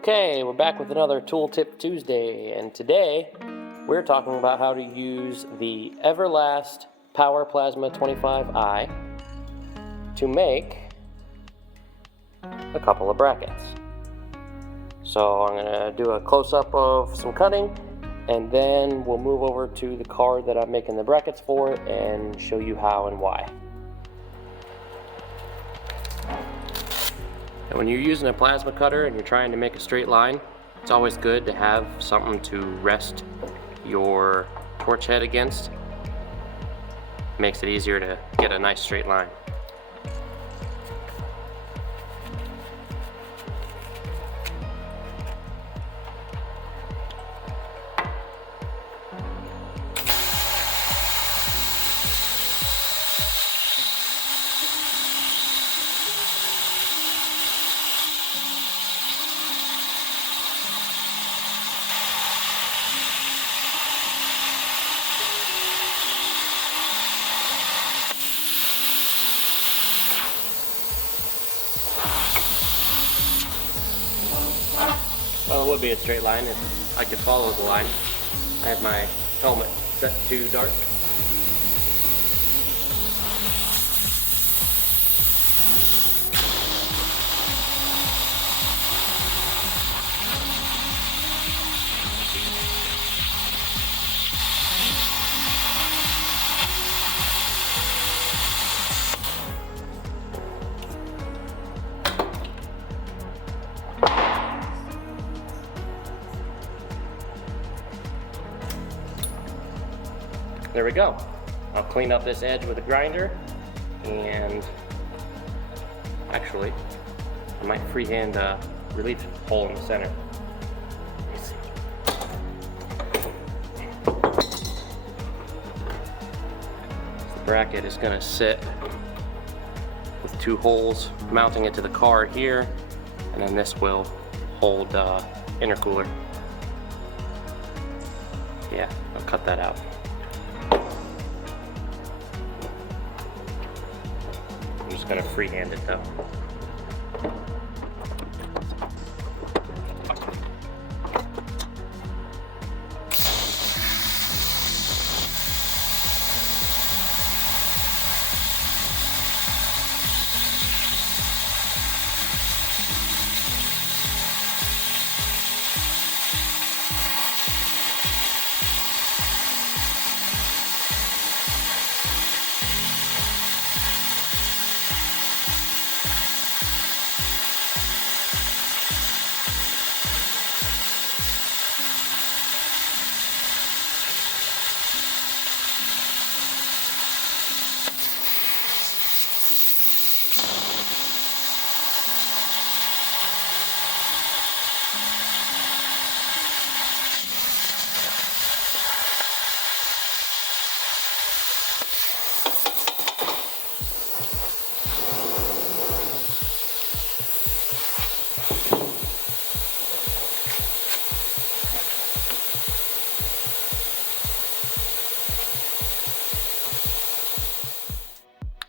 Okay, we're back with another Tool Tip Tuesday, and today we're talking about how to use the Everlast PowerPlasma 25i to make a couple of brackets. So I'm going to do a close-up of some cutting, and then we'll move over to the card that I'm making the brackets for and show you how and why. And when you're using a plasma cutter and you're trying to make a straight line, it's always good to have something to rest your torch head against. Makes it easier to get a nice straight line. Well, it would be a straight line if I could follow the line. I have my helmet set to dark. There we go. I'll clean up this edge with a grinder, and actually I might freehand a relief hole in the center. The bracket is going to sit with two holes mounting it to the car here, and then this will hold intercooler. Yeah, I'll cut that out. I'm just going to freehand it though.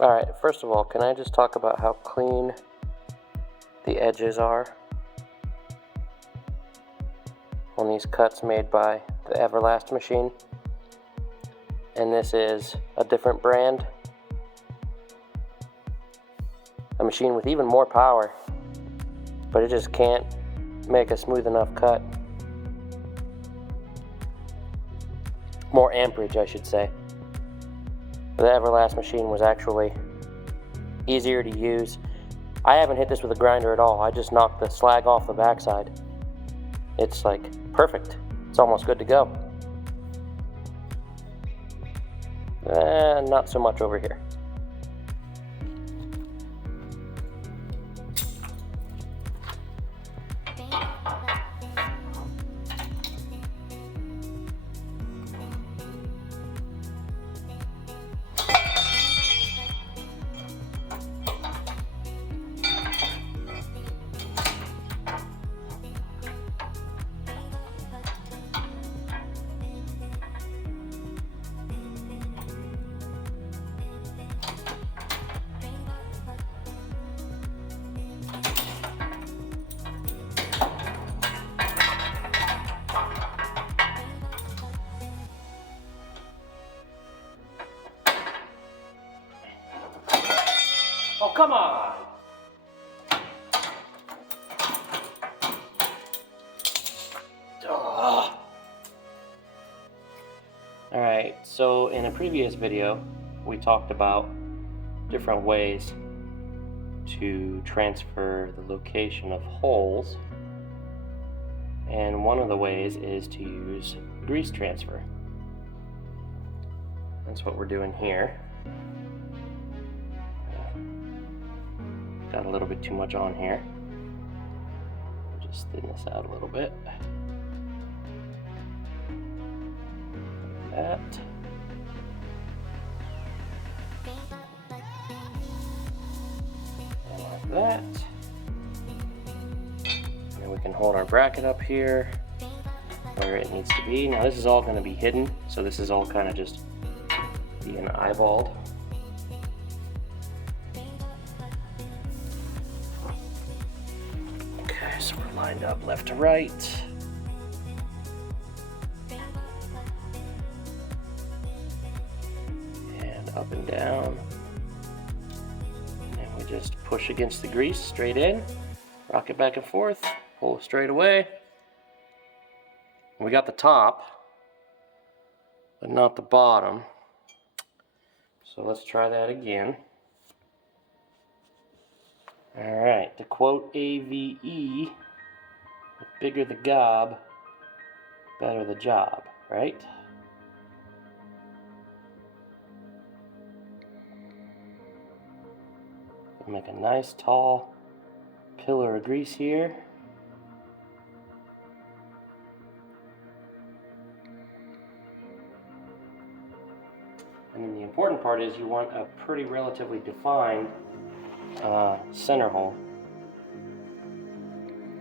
Alright, first of all, can I just talk about how clean the edges are on these cuts made by the Everlast machine? And this is a different brand, a machine with even more power, but it just can't make a smooth enough cut. More amperage, I should say. The Everlast machine was actually easier to use. I haven't hit this with a grinder at all. I just knocked the slag off the backside. It's like perfect. It's almost good to go. Not so much over here. Oh, come on! Ugh. Alright, so in a previous video, we talked about different ways to transfer the location of holes. And one of the ways is to use grease transfer. That's what we're doing here. Got a little bit too much on here. Just thin this out a little bit. Like that. And like that. And then we can hold our bracket up here where it needs to be. Now this is all going to be hidden, so this is all kind of just being eyeballed. Okay, so we're lined up left to right. And up and down. And we just push against the grease straight in, rock it back and forth, pull straight away. We got the top, but not the bottom. So let's try that again. Alright, to quote AVE, the bigger the gob, better the job, right? We'll make a nice tall pillar of grease here. And then the important part is you want a pretty relatively defined center hole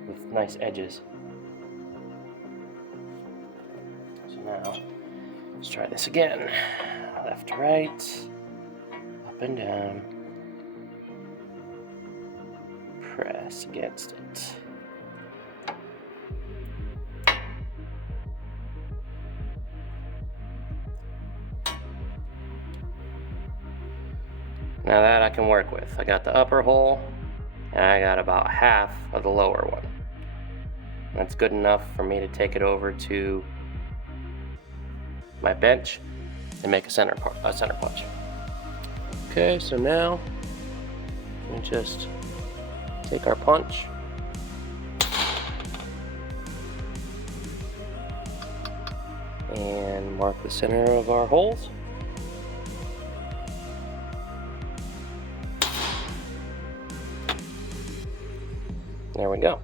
with nice edges. So now, let's try this again. Left to right, up and down, press against it. Now that I can work with. I got the upper hole, and I got about half of the lower one. That's good enough for me to take it over to my bench and make a center punch. Okay, so now we just take our punch and mark the center of our holes. There we go.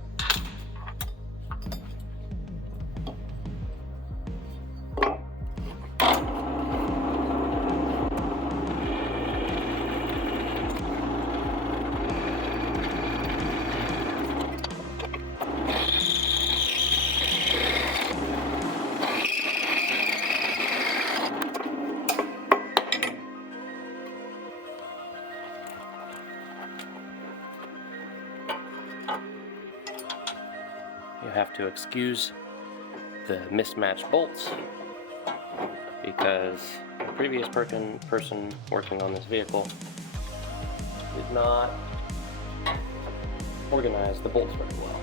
You have to excuse the mismatched bolts because the previous person working on this vehicle did not organize the bolts very well.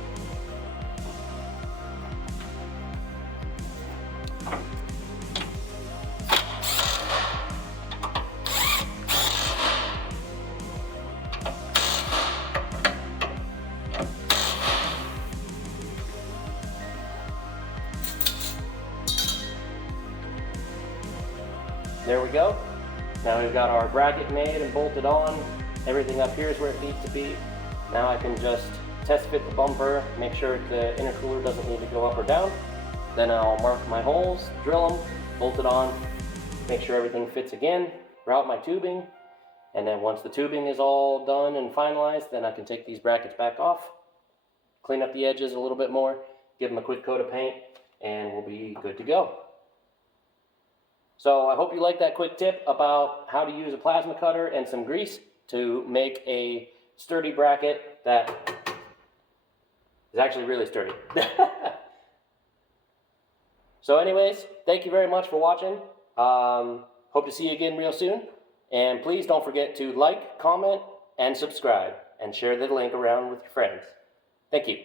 There we go. Now we've got our bracket made and bolted on. Everything up here is where it needs to be. Now I can just test fit the bumper, make sure the intercooler doesn't need to go up or down. Then I'll mark my holes, drill them, bolt it on, make sure everything fits again, route my tubing, and then once the tubing is all done and finalized, then I can take these brackets back off, clean up the edges a little bit more, give them a quick coat of paint, and we'll be good to go. So I hope you like that quick tip about how to use a plasma cutter and some grease to make a sturdy bracket that is actually really sturdy. So anyways, thank you very much for watching. Hope to see you again real soon. And please don't forget to like, comment, and subscribe, and share the link around with your friends. Thank you.